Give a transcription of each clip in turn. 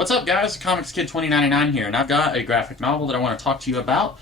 What's up, guys? Comics Kid 2099 here, and I've got a graphic novel that I want to talk to you about.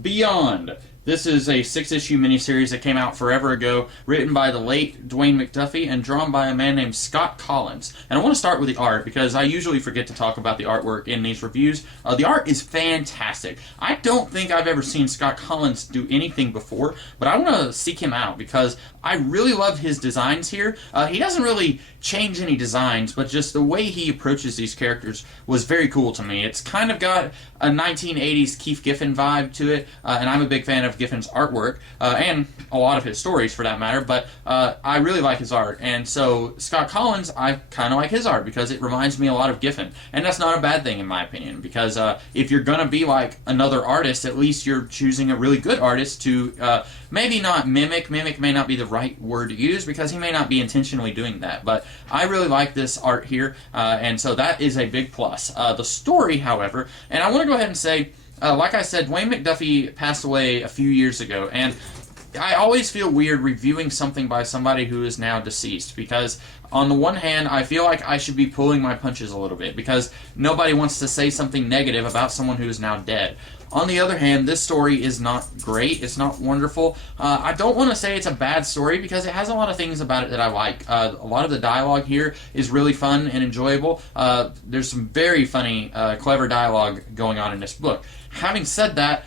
Beyond. This is a 6-issue miniseries that came out forever ago, written by the late Dwayne McDuffie and drawn by a man named Scott Kolins. And I want to start with the art because I usually forget to talk about the artwork in these reviews. The art is fantastic. I don't think I've ever seen Scott Kolins do anything before, but I want to seek him out because I really love his designs here. He doesn't really change any designs, but just the way he approaches these characters was very cool to me. It's kind of got a 1980s Keith Giffen vibe to it, and I'm a big fan of Giffen's artwork, and a lot of his stories for that matter, but I really like his art, and so Scott Kolins, I kind of like his art because it reminds me a lot of Giffen, and that's not a bad thing in my opinion, because if you're gonna be like another artist, at least you're choosing a really good artist to maybe not mimic may not be the right word to use because he may not be intentionally doing that, but I really like this art here, and so that is a big plus. The story, however, and I want to go ahead and say, like I said, Dwayne McDuffie passed away a few years ago, and I always feel weird reviewing something by somebody who is now deceased, because on the one hand, I feel like I should be pulling my punches a little bit, because nobody wants to say something negative about someone who is now dead. On the other hand, this story is not great. It's not wonderful. I don't want to say it's a bad story because it has a lot of things about it that I like. A lot of the dialogue here is really fun and enjoyable. There's some very funny, clever dialogue going on in this book. Having said that,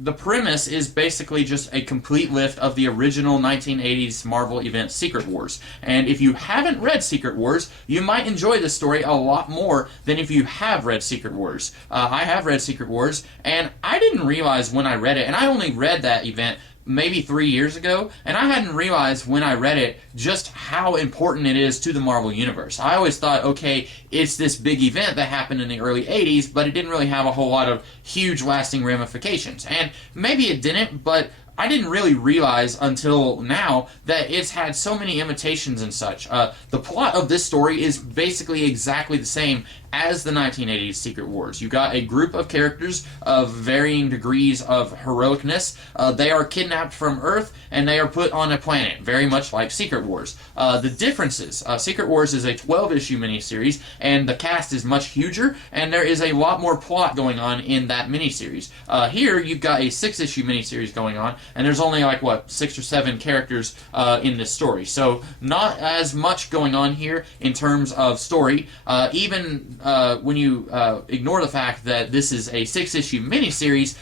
the premise is basically just a complete lift of the original 1980s Marvel event Secret Wars. And if you haven't read Secret Wars, you might enjoy this story a lot more than if you have read Secret Wars. I have read Secret Wars, and I didn't realize when I read it, and I only read that event maybe 3 years ago, and I hadn't realized when I read it just how important it is to the Marvel Universe. I always thought, okay, it's this big event that happened in the early 80s, but it didn't really have a whole lot of huge lasting ramifications. And maybe it didn't, but I didn't really realize until now that it's had so many imitations and such. The plot of this story is basically exactly the same as the 1980s Secret Wars. You got a group of characters of varying degrees of heroicness. They are kidnapped from Earth and they are put on a planet, very much like Secret Wars. The differences, Secret Wars is a 12-issue miniseries, and the cast is much huger, and there is a lot more plot going on in that miniseries. Here, you've got a 6-issue miniseries going on, and there's only like, 6 or 7 characters in this story. So, not as much going on here in terms of story. Even when you ignore the fact that this is a 6-issue miniseries,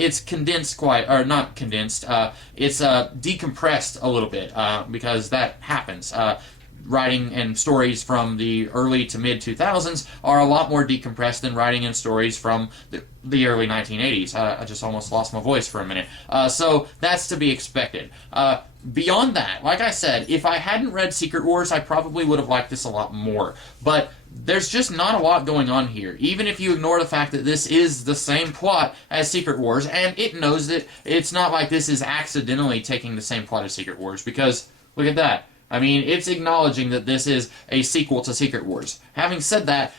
it's condensed or not condensed, it's decompressed a little bit, because that happens. Writing and stories from the early to mid 2000s are a lot more decompressed than writing and stories from the early 1980s. I just almost lost my voice for a minute. So that's to be expected. Beyond that, like I said, if I hadn't read Secret Wars, I probably would have liked this a lot more. But there's just not a lot going on here. Even if you ignore the fact that this is the same plot as Secret Wars, and it knows it, it's not like this is accidentally taking the same plot as Secret Wars, because look at that. I mean, it's acknowledging that this is a sequel to Secret Wars. Having said that,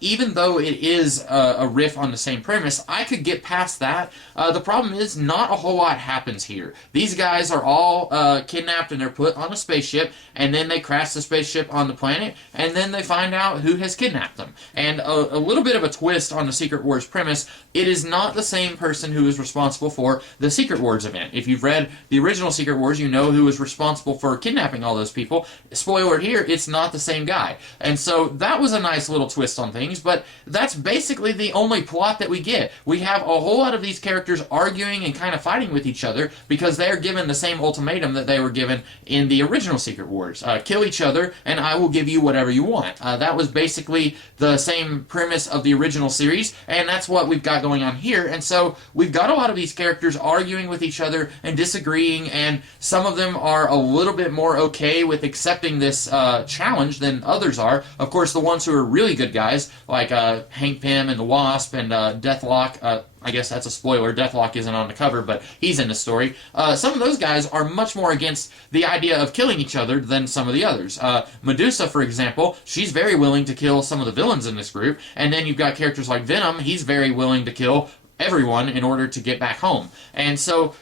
even though it is a riff on the same premise, I could get past that. The problem is not a whole lot happens here. These guys are all kidnapped and they're put on a spaceship, and then they crash the spaceship on the planet, and then they find out who has kidnapped them. And a little bit of a twist on the Secret Wars premise, it is not the same person who is responsible for the Secret Wars event. If you've read the original Secret Wars, you know who was responsible for kidnapping all those people. Spoiler here, it's not the same guy. And so that was a nice little twist on things, but that's basically the only plot that we get. We have a whole lot of these characters arguing and kind of fighting with each other because they're given the same ultimatum that they were given in the original Secret Wars. Kill each other and I will give you whatever you want. That was basically the same premise of the original series, and that's what we've got going on here. And so we've got a lot of these characters arguing with each other and disagreeing, and some of them are a little bit more okay with accepting this challenge than others are. Of course, the ones who are really good guys, like Hank Pym and the Wasp and Deathlock, I guess that's a spoiler, Deathlock isn't on the cover, but he's in the story. Some of those guys are much more against the idea of killing each other than some of the others. Medusa, for example, she's very willing to kill some of the villains in this group, and then you've got characters like Venom, he's very willing to kill everyone in order to get back home. And so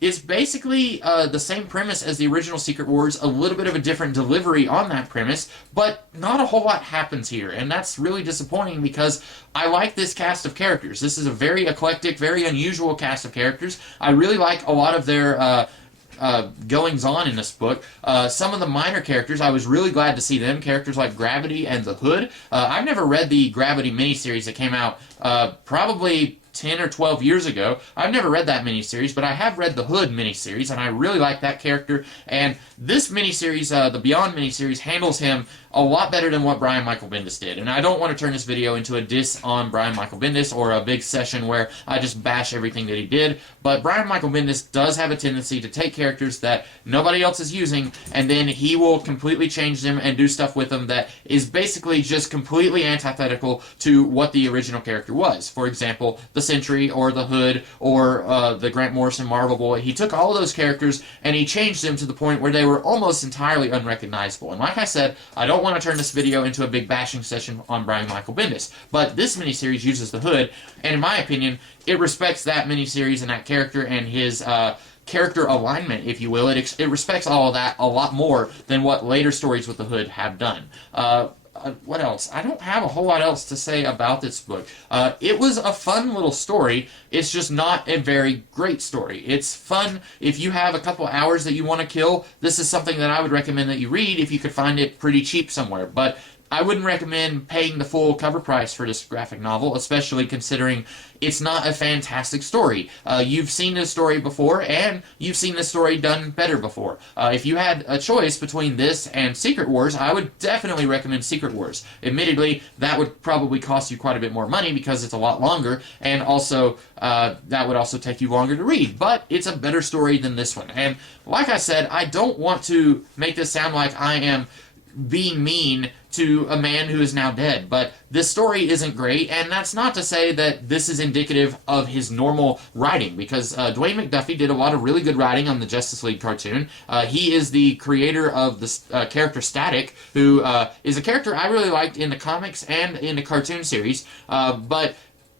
it's basically the same premise as the original Secret Wars, a little bit of a different delivery on that premise, but not a whole lot happens here, and that's really disappointing because I like this cast of characters. This is a very eclectic, very unusual cast of characters. I really like a lot of their goings on in this book. Some of the minor characters, I was really glad to see them. Characters like Gravity and the Hood. I've never read the Gravity miniseries that came out probably 10 or 12 years ago. I've never read that miniseries, but I have read the Hood miniseries, and I really like that character. And this miniseries, the Beyond miniseries, handles him a lot better than what Brian Michael Bendis did. And I don't want to turn this video into a diss on Brian Michael Bendis or a big session where I just bash everything that he did, but Brian Michael Bendis does have a tendency to take characters that nobody else is using, and then he will completely change them and do stuff with them that is basically just completely antithetical to what the original character was. For example, the Sentry or the Hood or the Grant Morrison Marvel Boy. He took all of those characters and he changed them to the point where they were almost entirely unrecognizable. And like I said, I don't want to turn this video into a big bashing session on Brian Michael Bendis, but this miniseries uses the Hood, and in my opinion, it respects that miniseries and that character and his character alignment, if you will. It respects all of that a lot more than what later stories with the Hood have done. What else? I don't have a whole lot else to say about this book. It was a fun little story. It's just not a very great story. It's fun if you have a couple hours that you want to kill. This is something that I would recommend that you read if you could find it pretty cheap somewhere. But I wouldn't recommend paying the full cover price for this graphic novel, especially considering it's not a fantastic story. You've seen this story before, and you've seen this story done better before. If you had a choice between this and Secret Wars, I would definitely recommend Secret Wars. Admittedly, that would probably cost you quite a bit more money because it's a lot longer, and also that would also take you longer to read. But it's a better story than this one. And like I said, I don't want to make this sound like I am being mean to a man who is now dead, but this story isn't great, and that's not to say that this is indicative of his normal writing, because Dwayne McDuffie did a lot of really good writing on the Justice League cartoon. He is the creator of the character Static, who is a character I really liked in the comics and in the cartoon series, but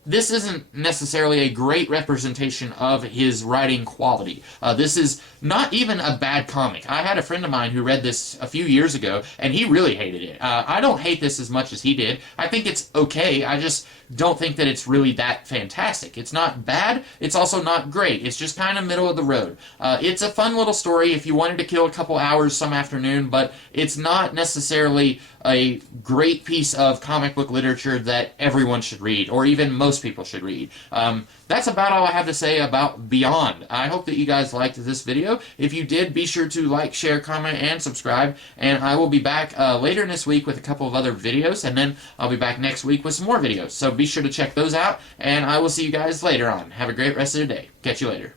this isn't necessarily a great representation of his writing quality. This is not even a bad comic. I had a friend of mine who read this a few years ago, and he really hated it. I don't hate this as much as he did. I think it's okay. I just don't think that it's really that fantastic. It's not bad. It's also not great. It's just kind of middle of the road. It's a fun little story if you wanted to kill a couple hours some afternoon, but it's not necessarily a great piece of comic book literature that everyone should read, or even most people should read. That's about all I have to say about Beyond. I hope that you guys liked this video. If you did, be sure to like, share, comment, and subscribe, and I will be back later in this week with a couple of other videos, and then I'll be back next week with some more videos. So be sure to check those out, and I will see you guys later on. Have a great rest of the day. Catch you later.